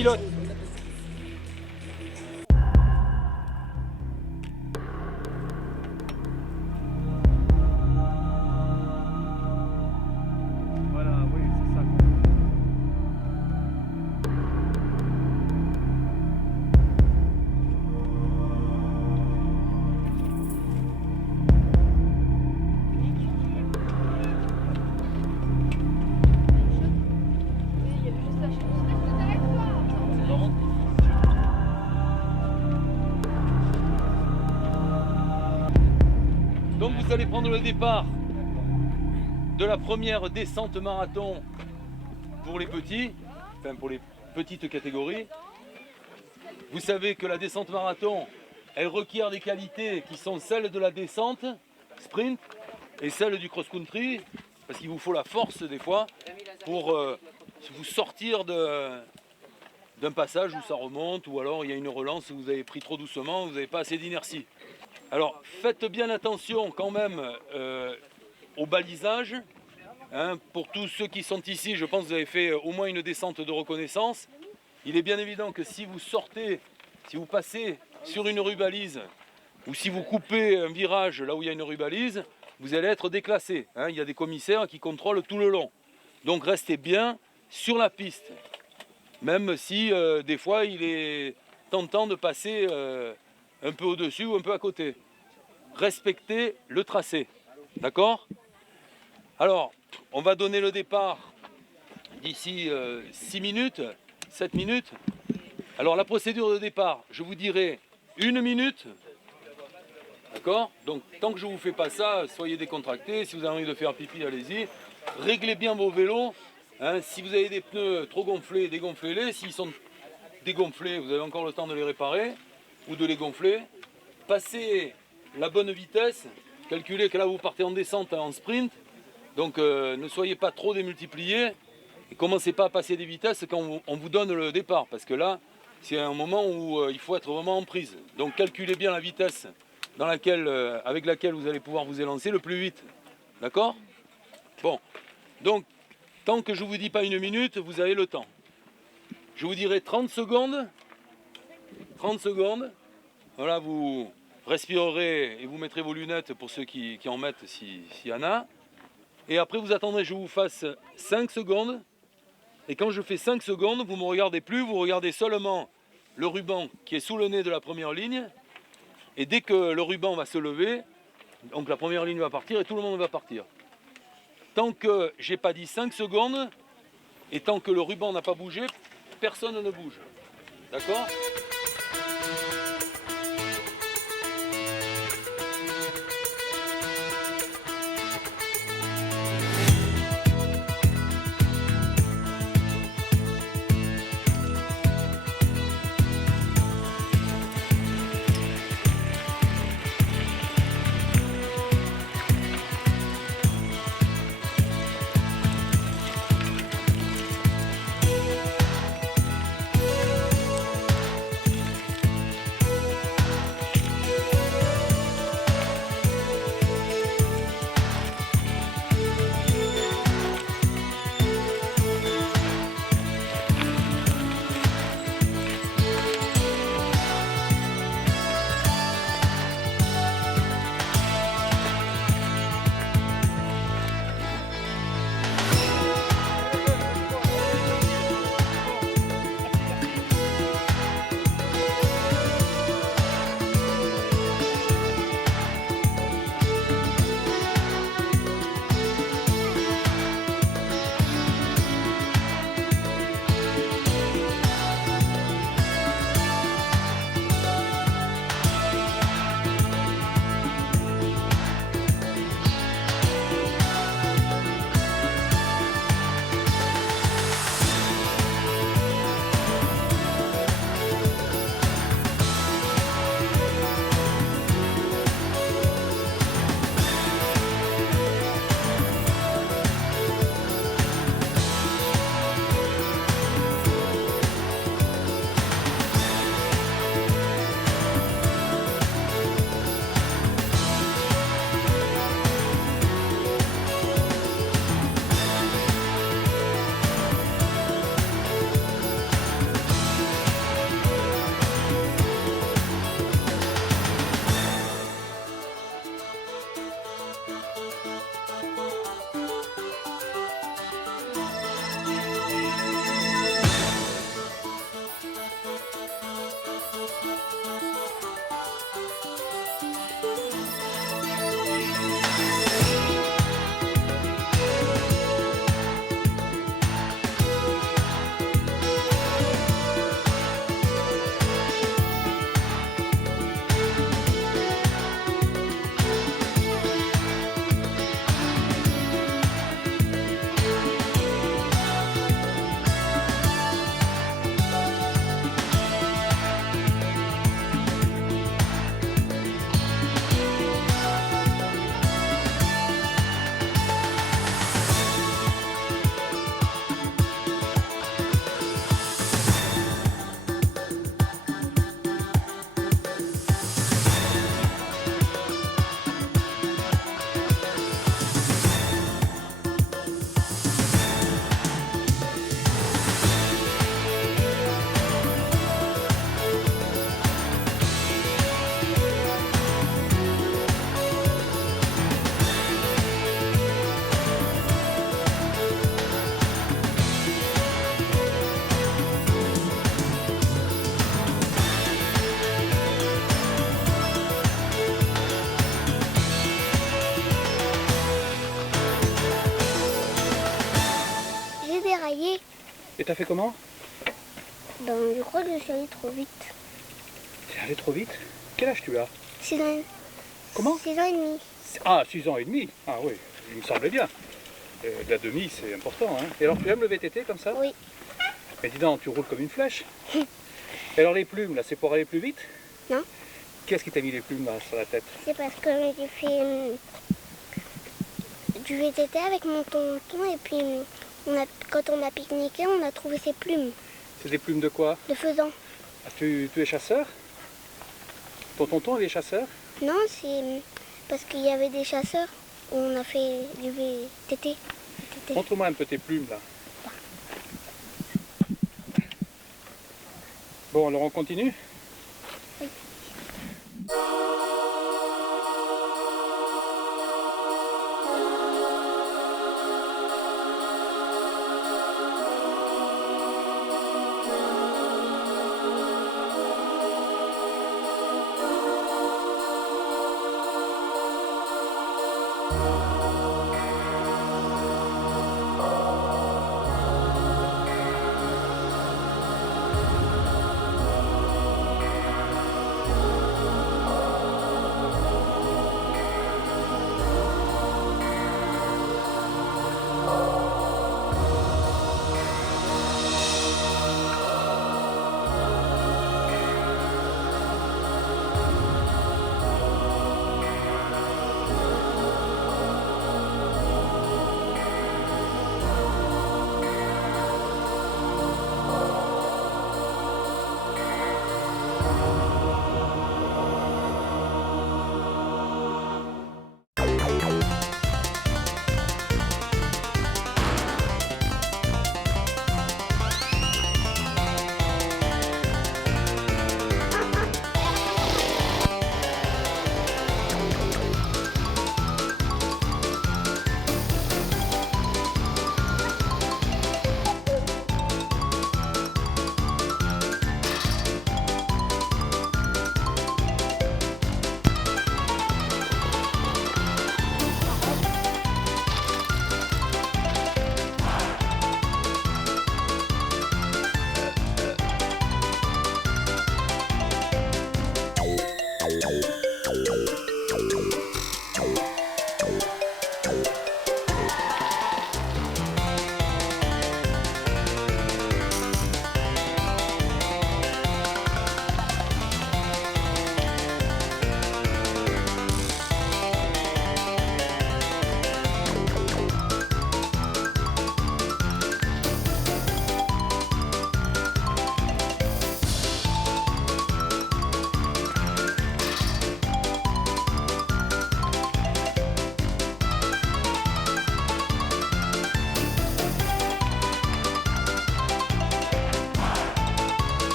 pilote. Voilà, oui, c'est ça. Donc vous allez prendre le départ de la première descente marathon pour les petits, enfin pour les petites catégories. Vous savez que la descente marathon, elle requiert des qualités qui sont celles de la descente sprint et celles du cross-country, parce qu'il vous faut la force des fois pour vous sortir d'un passage où ça remonte, ou alors il y a une relance où vous avez pris trop doucement, vous n'avez pas assez d'inertie. Alors faites bien attention quand même au balisage. Hein, pour tous ceux qui sont ici, je pense que vous avez fait au moins une descente de reconnaissance. Il est bien évident que si vous sortez, si vous passez sur une rue balise, ou si vous coupez un virage là où il y a une rue balise, vous allez être déclassé. Hein, il y a des commissaires qui contrôlent tout le long. Donc restez bien sur la piste. Même si des fois il est tentant de passer un peu au-dessus ou un peu à côté. Respectez le tracé. D'accord ? Alors, on va donner le départ d'ici 6 minutes, 7 minutes. Alors la procédure de départ, je vous dirai 1 minute. D'accord ? Donc tant que je ne vous fais pas ça, soyez décontractés. Si vous avez envie de faire pipi, allez-y. Réglez bien vos vélos. Hein, si vous avez des pneus trop gonflés, dégonflez-les. S'ils sont dégonflés, vous avez encore le temps de les réparer ou de les gonfler. Passez la bonne vitesse. Calculez que là vous partez en descente, en sprint. Donc ne soyez pas trop démultipliés. Et commencez pas à passer des vitesses quand on vous donne le départ. Parce que là, c'est un moment où il faut être vraiment en prise. Donc calculez bien la vitesse avec laquelle vous allez pouvoir vous élancer le plus vite. D'accord ? Bon. Donc, tant que je ne vous dis pas 1 minute, vous avez le temps. Je vous dirai 30 secondes. 30 secondes. Voilà, vous respirerez et vous mettrez vos lunettes pour ceux qui en mettent s'il y en a. Et après, vous attendrez que je vous fasse 5 secondes. Et quand je fais 5 secondes, vous ne me regardez plus, vous regardez seulement le ruban qui est sous le nez de la première ligne. Et dès que le ruban va se lever, donc la première ligne va partir et tout le monde va partir. Tant que j'ai pas dit 5 secondes et tant que le ruban n'a pas bougé, personne ne bouge. D'accord ? Et t'as fait comment? Ben, je crois que je suis allée trop vite. T'es allé trop vite? Quel âge tu as? 6 ans. Comment? 6 ans et demi. Ah, 6 ans et demi. Ah oui, il me semblait bien. La demi, c'est important. Hein. Et alors, tu aimes le VTT comme ça? Oui. Mais dis donc, tu roules comme une flèche. Et alors, les plumes, là, c'est pour aller plus vite? Non. Qu'est-ce qui t'a mis les plumes là, sur la tête? C'est parce que j'ai fait du VTT avec mon tonton et puis quand on a pique-niqué, on a trouvé ces plumes C'est des plumes de quoi? de faisan. Ah, tu es chasseur? Ton tonton, il est chasseur? Non, c'est parce qu'il y avait des chasseurs où on a fait du VTT. Montre-moi un peu tes plumes là. Bon, alors on continue? Oui.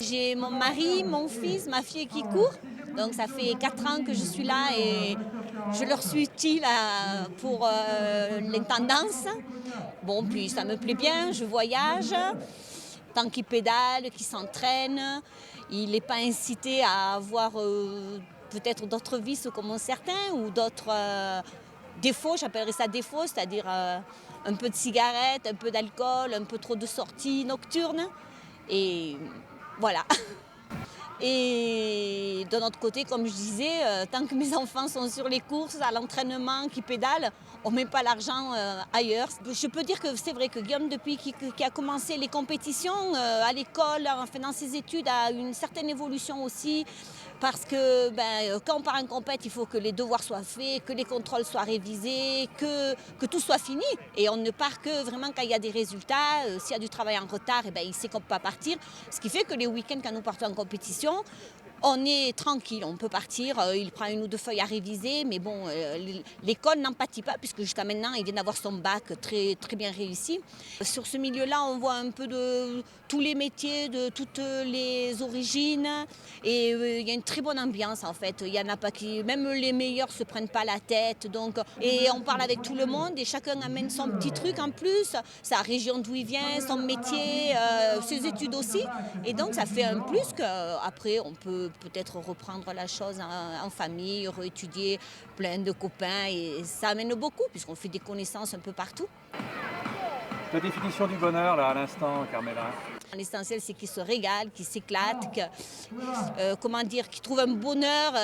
J'ai mon mari, mon fils, ma fille qui court. Donc ça fait 4 ans que je suis là et je leur suis utile pour l'intendance. Bon, puis ça me plaît bien, je voyage. Tant qu'il pédale, qu'il s'entraîne, il n'est pas incité à avoir peut-être d'autres vices comme certains ou d'autres défauts, j'appellerais ça défauts, c'est-à-dire un peu de cigarette, un peu d'alcool, un peu trop de sorties nocturnes. Et voilà. Et de notre côté, comme je disais, tant que mes enfants sont sur les courses, à l'entraînement, qui pédalent, on ne met pas l'argent ailleurs. Je peux dire que c'est vrai que Guillaume, depuis qu'il a commencé les compétitions à l'école, enfin, dans ses études, a une certaine évolution aussi. Parce que quand on part en compète, il faut que les devoirs soient faits, que les contrôles soient révisés, que tout soit fini. Et on ne part que vraiment quand il y a des résultats. S'il y a du travail en retard, il ne sait qu'on ne peut pas partir. Ce qui fait que les week-ends, quand nous partons en compétition, compétition, on est tranquille, on peut partir, il prend 1 ou 2 feuilles à réviser, mais bon, l'école n'en pâtit pas, puisque jusqu'à maintenant, il vient d'avoir son bac très, très bien réussi. Sur ce milieu-là, on voit un peu de tous les métiers, de toutes les origines, et il y a une très bonne ambiance en fait. Il y en a pas qui, même les meilleurs se prennent pas la tête, donc, et on parle avec tout le monde, et chacun amène son petit truc en plus, sa région d'où il vient, son métier, ses études aussi, et donc ça fait un plus qu'après on peut peut-être reprendre la chose en famille, réétudier plein de copains, et ça amène beaucoup puisqu'on fait des connaissances un peu partout. La définition du bonheur, là, à l'instant, Carmela. L'essentiel, c'est qu'ils se régalent, qu'ils s'éclatent, qu'ils trouvent un bonheur,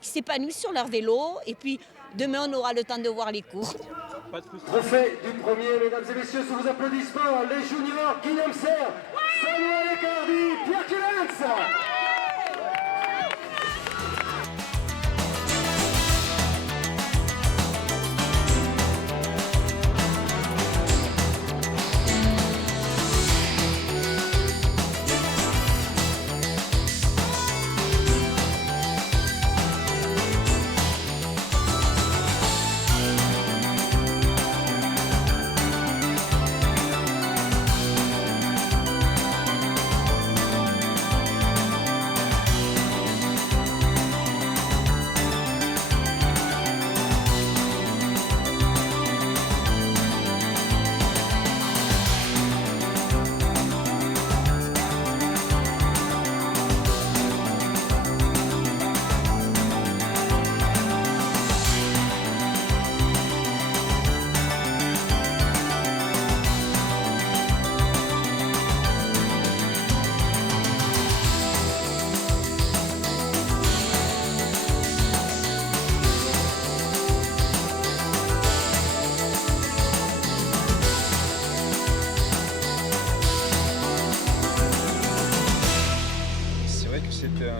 qu'ils s'épanouissent sur leur vélo, et puis demain on aura le temps de voir les cours. Trophée du premier, mesdames et messieurs, sous vos applaudissements, les juniors, Guillaume Serre, Samuel Ecardi, Pierre Kilens.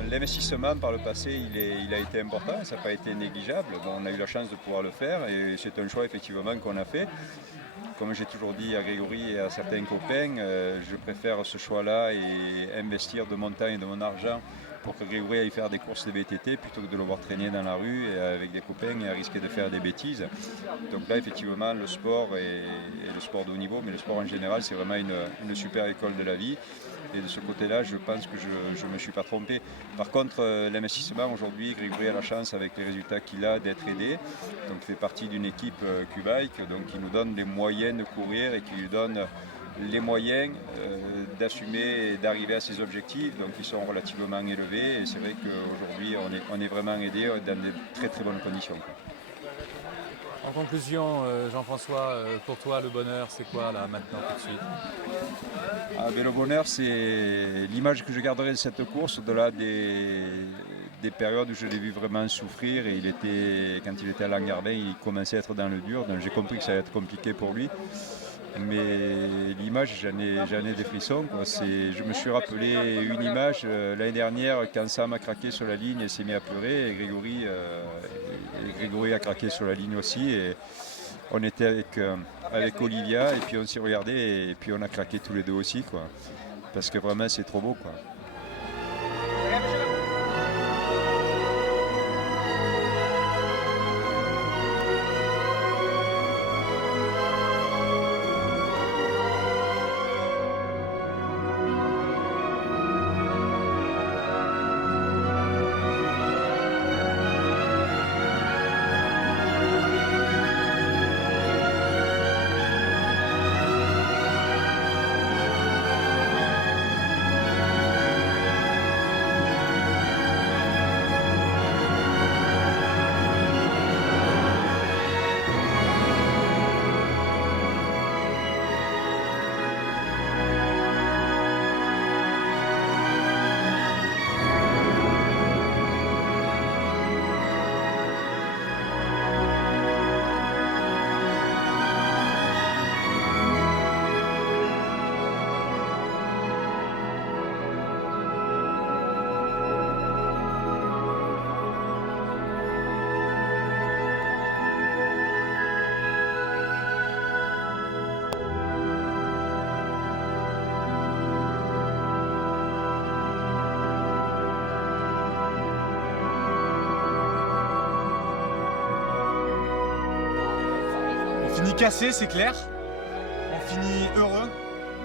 L'investissement par le passé, il a été important, ça n'a pas été négligeable. Bon, on a eu la chance de pouvoir le faire et c'est un choix effectivement qu'on a fait. Comme j'ai toujours dit à Grégory et à certains copains, je préfère ce choix-là et investir de mon temps et de mon argent pour que Grégory aille faire des courses de VTT plutôt que de le voir traîner dans la rue et avec des copains et à risquer de faire des bêtises. Donc là, effectivement, le sport et le sport de haut niveau, mais le sport en général, c'est vraiment une super école de la vie. Et de ce côté-là, je pense que je ne me suis pas trompé. Par contre, l'investissement aujourd'hui, Grégory a la chance, avec les résultats qu'il a, d'être aidé. Donc, il fait partie d'une équipe Q-Bike, donc qui nous donne les moyens de courir et qui lui donne les moyens d'assumer et d'arriver à ses objectifs. Donc, ils sont relativement élevés. Et c'est vrai qu'aujourd'hui, on est vraiment aidé dans de très très bonnes conditions, quoi. En conclusion, Jean-François, pour toi, le bonheur, c'est quoi là maintenant tout de suite? Le bonheur, c'est l'image que je garderai de cette course, au-delà des périodes où je l'ai vu vraiment souffrir. Et quand il était à Languardin, il commençait à être dans le dur, donc j'ai compris que ça allait être compliqué pour lui. Mais l'image, j'en ai des frissons, quoi. Je me suis rappelé une image l'année dernière quand Sam a craqué sur la ligne et s'est mis à pleurer, et Grégory a craqué sur la ligne aussi. Et on était avec Olivia et puis on s'est regardé et puis on a craqué tous les deux aussi, quoi. Parce que vraiment c'est trop beau, quoi. cassé, c'est clair. On finit heureux,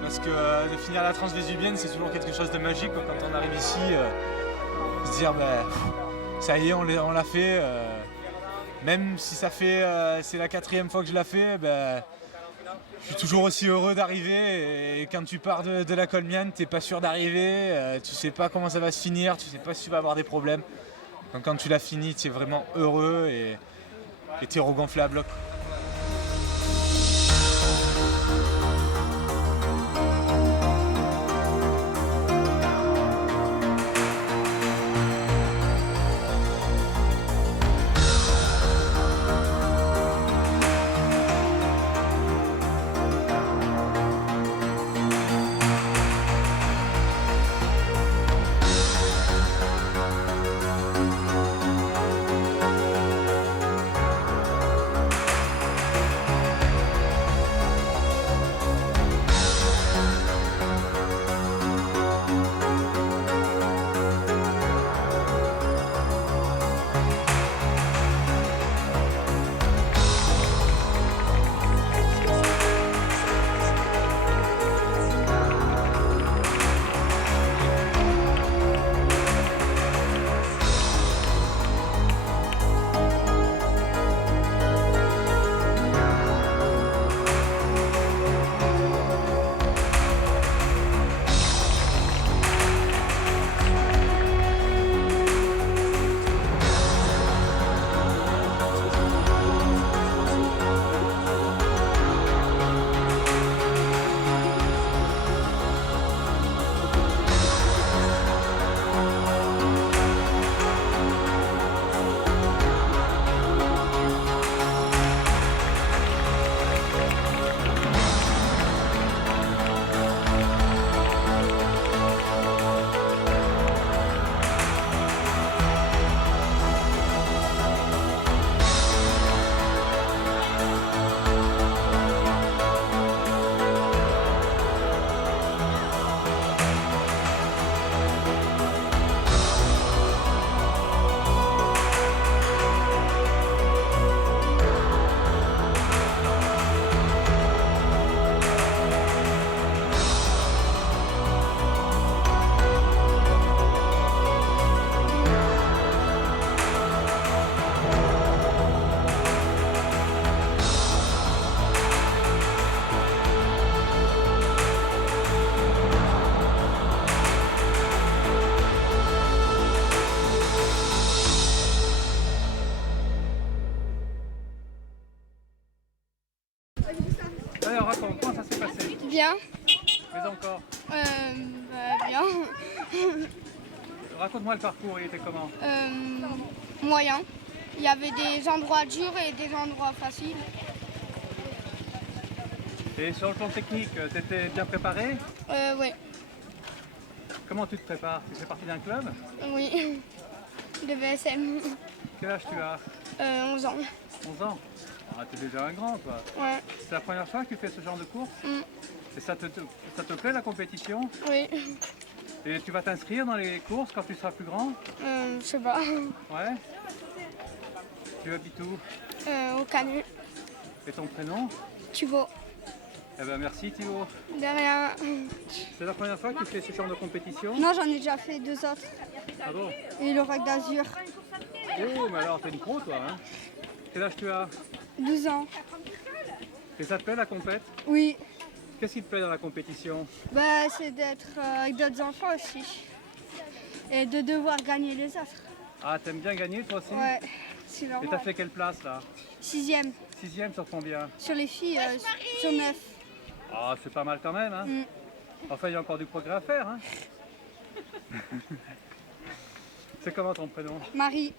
parce que de finir la transvésuvienne, c'est toujours quelque chose de magique quoi. Quand on arrive ici, se dire ça y est, on l'a fait. Même si ça fait, c'est la 4e fois que je la fais, je suis toujours aussi heureux d'arriver. Et quand tu pars de la Colmiane, t'es pas sûr d'arriver, tu sais pas comment ça va se finir, tu sais pas si tu vas avoir des problèmes. Donc quand tu l'as fini, tu es vraiment heureux et tu es regonflé à bloc. Alors raconte, comment ça s'est passé? Bien. Mais encore. Bien. Raconte-moi le parcours, il était comment? Moyen. Il y avait des endroits durs et des endroits faciles. Et sur le plan technique, tu étais bien préparé? Oui. Comment tu te prépares? Tu fais partie d'un club? Oui. De VSM. Quel âge tu as? 11 ans. 11 ans? Ah, t'es déjà un grand, toi. Ouais. C'est la première fois que tu fais ce genre de course? Et ça te plaît, la compétition? Oui. Et tu vas t'inscrire dans les courses quand tu seras plus grand? Je sais pas. Ouais. Tu habites où? Au Canu. Et ton prénom? Thibaut. Eh ben merci Thibaut. De rien. C'est la première fois que tu fais ce genre de compétition? Non, j'en ai déjà fait 2 autres. Ah bon? Et le Rack d'Azur. Oh, mais alors t'es une pro toi, hein? Quel âge tu as? 12 ans. Et ça te plaît la compète? Oui. Qu'est-ce qui te plaît dans la compétition? C'est d'être avec d'autres enfants aussi. Et de devoir gagner les autres. Ah, t'aimes bien gagner toi aussi? Ouais, c'est Et normal. t'as fait quelle place là? 6e. 6e sur combien? Sur les filles, sur 9. Ah, c'est pas mal quand même, hein? Enfin, il y a encore du progrès à faire, hein? C'est comment ton prénom? Marie.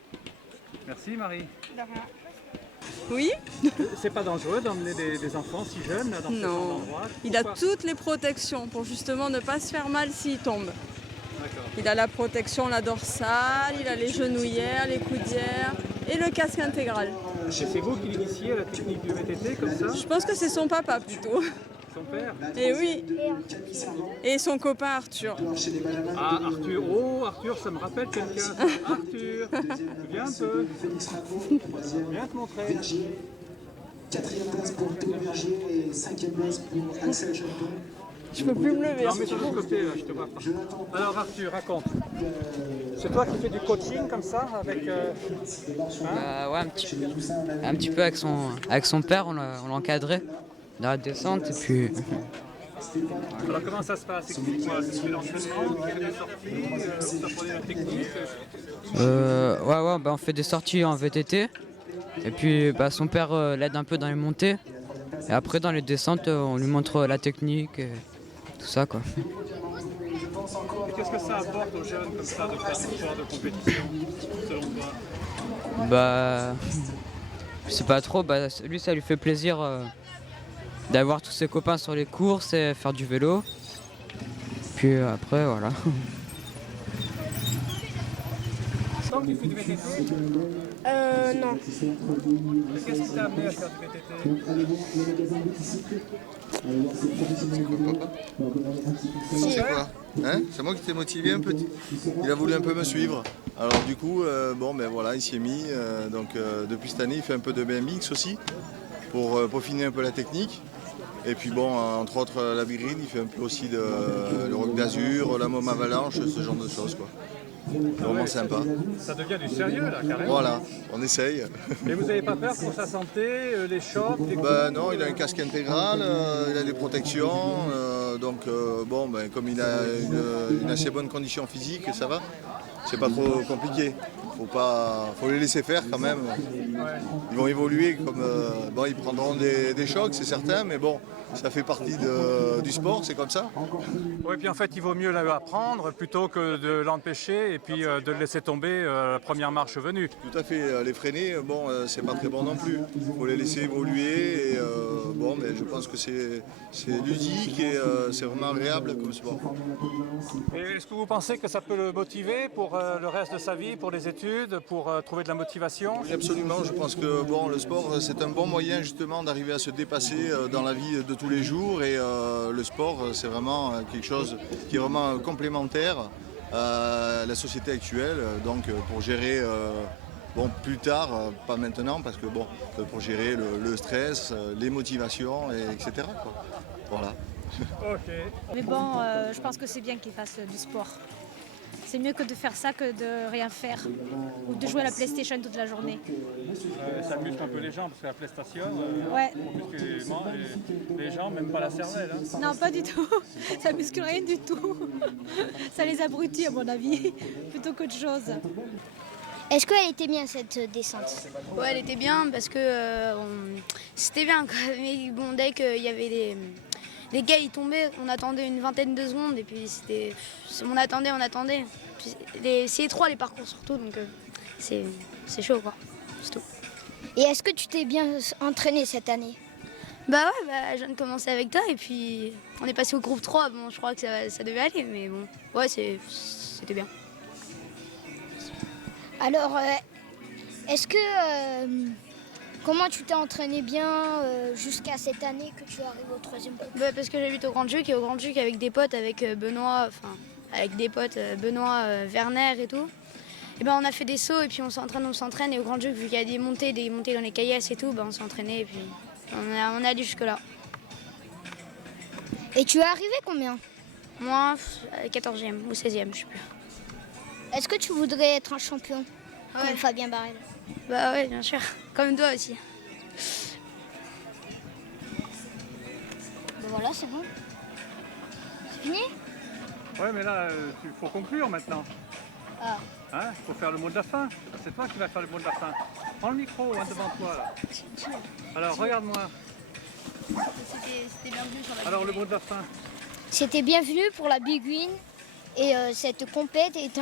Merci Marie. De rien. Oui. C'est pas dangereux d'emmener des enfants si jeunes là, dans ce genre Non. d'endroit? Il a Pourquoi? toutes les protections pour justement ne pas se faire mal s'il tombe. D'accord. Il a la protection, la dorsale, il a les genouillères, les coudières et le casque intégral. Et c'est vous qui l'initiez à la technique du VTT comme ça? Je pense que c'est son papa plutôt. Son père? Et oui. Et son copain Arthur. Ah, Arthur. Oh, Arthur, ça me rappelle quelqu'un. Arthur, viens un peu. Viens te montrer. 4e place pour Théo Berger et 5e place pour Axel Chapeton. Je peux plus me lever. Non, mais sur le côté, là, je te vois pas. Alors Arthur, raconte. C'est toi qui fais du coaching comme ça avec Ouais, un petit peu avec son père, on l'a encadré dans la descente et puis. Alors comment ça se passe? Explique-moi, tu fais l'entraînement, tu fais des sorties, tu apprends la technique. Ouais, bah, on fait des sorties en VTT et puis bah, son père l'aide un peu dans les montées et après dans les descentes on lui montre la technique et tout ça quoi. Et qu'est-ce que ça apporte aux jeunes comme ça de faire ce genre de compétition selon toi? Bah je sais pas trop, bah, lui ça lui fait plaisir d'avoir tous ses copains sur les courses et faire du vélo. Puis après voilà. Toi qui fais du VTT? Non. Qu'est-ce qui t'a amené à faire du VTT? C'est quoi hein? C'est moi qui t'ai motivé un peu. Il a voulu un peu me suivre. Alors du coup, bon ben voilà, il s'y est mis. Donc depuis cette année, il fait un peu de BMX aussi pour peaufiner un peu la technique. Et puis bon, entre autres la Big Green, il fait un peu aussi le rock d'azur, la môme avalanche, ce genre de choses quoi. C'est vraiment sympa. Ça devient du sérieux là carrément. Voilà, on essaye. Et vous n'avez pas peur pour sa santé, les chocs, les coups? Non, il a un casque intégral, il a des protections, donc bon, ben, comme il a une assez bonne condition physique, ça va. C'est pas trop compliqué. Faut les laisser faire quand même. Ils vont évoluer comme bon, ils prendront des chocs, c'est certain, mais bon, ça fait partie du sport, c'est comme ça. Oui, puis en fait, il vaut mieux l'apprendre plutôt que de l'empêcher et puis de le laisser tomber la première marche venue. Tout à fait. Les freiner, bon, c'est pas très bon non plus. Il faut les laisser évoluer. Et, bon, mais je pense que c'est ludique et c'est vraiment agréable comme sport. Et est-ce que vous pensez que ça peut le motiver pour le reste de sa vie, pour les études, pour trouver de la motivation? Oui, absolument. Je pense que bon, le sport, c'est un bon moyen justement d'arriver à se dépasser dans la vie de tous les jours. Et le sport, c'est vraiment quelque chose qui est vraiment complémentaire à la société actuelle. Donc pour gérer, bon plus tard, pas maintenant, parce que bon, pour gérer le stress, les motivations, etc. quoi. Voilà. Okay. Mais bon, je pense que c'est bien qu'il fasse du sport. C'est mieux que de faire ça que de rien faire ou de jouer à la PlayStation toute la journée. Ça muscle un peu les jambes parce que la PlayStation, ouais. On muscle les jambes, même pas la cervelle. Hein. Non, pas du tout. Ça muscle rien du tout. Ça les abrutit à mon avis, plutôt qu'autre chose. Est-ce qu'elle était bien cette descente? Ouais, elle était bien parce que c'était bien. Mais bon, dès qu'il y avait les gars, ils tombaient, on attendait une vingtaine de secondes et puis c'était... On attendait. C'est étroit les parcours surtout, donc c'est chaud quoi, c'est tout. Et est-ce que tu t'es bien entraîné cette année? Bah ouais, je viens de commencer avec toi et puis on est passé au groupe 3, bon je crois que ça devait aller, mais bon, ouais c'était bien. Alors, est-ce que... comment tu t'es entraîné bien jusqu'à cette année que tu arrives au 3e groupe? Bah, parce que j'habite au Grand-Duc et au Grand-Duc avec des potes, avec Benoît, Werner et tout. Et ben on a fait des sauts et puis on s'entraîne et au Grand-Duc, vu qu'il y a des montées dans les caillasses et tout, ben on s'est entraîné et puis on est allé jusque là. Et tu es arrivé combien? Moi, 14e ou 16e, je sais plus. Est-ce que tu voudrais être un champion comme Fabien Barrel? Bah ouais, bien sûr, comme toi aussi. Ben voilà, c'est bon. C'est fini? Ouais, mais là, il faut conclure maintenant. Ah. Hein, faut faire le mot de la fin. C'est toi qui vas faire le mot de la fin. Prends le micro hein, devant toi là. Alors regarde-moi. C'était bienvenu sur la Alors le mot de la fin. C'était bienvenu pour la Big Green et cette compète est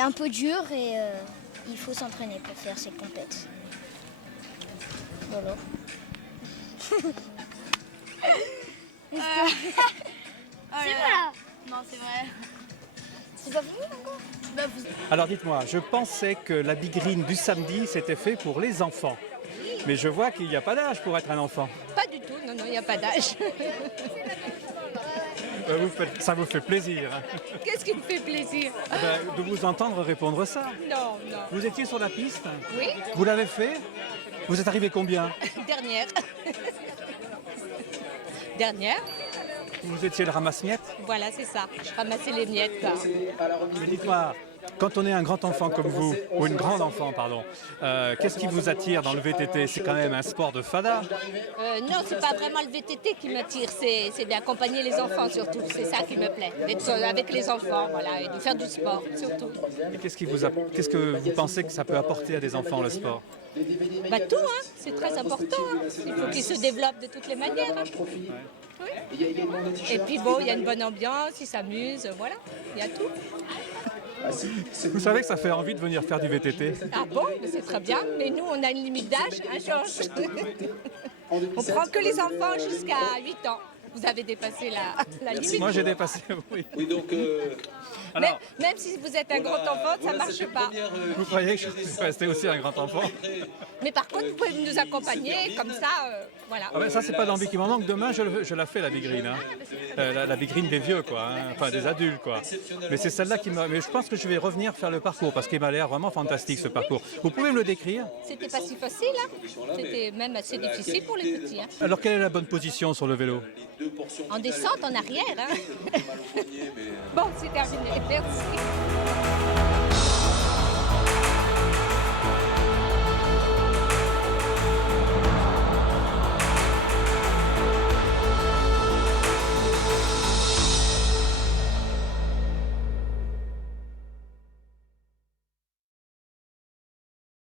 un peu dure et il faut s'entraîner pour faire cette compète. Voilà. C'est vrai. Non, c'est vrai. C'est pas fini encore? Alors dites-moi, je pensais que la Big Green du samedi c'était fait pour les enfants. Mais je vois qu'il n'y a pas d'âge pour être un enfant. Pas du tout, non, il n'y a pas d'âge. Ça vous fait plaisir hein, Qu'est-ce qui me fait plaisir? de vous entendre répondre ça. Non, non. Vous étiez sur la piste? Oui. Vous l'avez fait? Vous êtes arrivé combien? Dernière. Dernière. Vous étiez le ramasse-miettes? Voilà, c'est ça. Je ramassais les miettes. Mais dites-moi, quand on est un grand enfant comme vous, ou une grande enfant, pardon, qu'est-ce qui vous attire dans le VTT? C'est quand même un sport de fada. Non, c'est pas vraiment le VTT qui m'attire, c'est d'accompagner les enfants surtout. C'est ça qui me plaît, d'être avec les enfants, voilà, et de faire du sport surtout. Et qu'est-ce que vous pensez que ça peut apporter à des enfants, le sport? Bah tout, hein, c'est très important. Hein. Il faut qu'ils se développent de toutes les manières. Hein. Oui. Et puis bon, il y a une bonne ambiance, ils s'amusent, voilà, il y a tout. Vous savez que ça fait envie de venir faire du VTT? Ah bon, mais c'est très bien. Mais nous, on a une limite d'âge, hein, Georges. On prend que les enfants jusqu'à 8 ans. Vous avez dépassé la limite. Moi, j'ai dépassé, oui. Oui, donc... Alors, même si vous êtes un grand enfant, ça ne marche pas. vous croyez que je suis resté aussi un grand enfant? Mais par contre, vous pouvez nous accompagner, comme ça, voilà. Ah ben, ça, c'est pas l'envie qui m'en manque. Demain, je la fais, la bigrine. Hein. La bigrine des vieux, quoi. Hein. Enfin, des adultes, quoi. Mais c'est celle-là qui m'a... Mais je pense que je vais revenir faire le parcours, parce qu'il m'a l'air vraiment fantastique, ce parcours. Vous pouvez me le décrire? C'était pas si facile, hein. C'était même assez difficile pour les petits. Hein. Alors, quelle est la bonne position sur le vélo? En descente, en arrière. Hein. Bon, c'est terminé. Merci.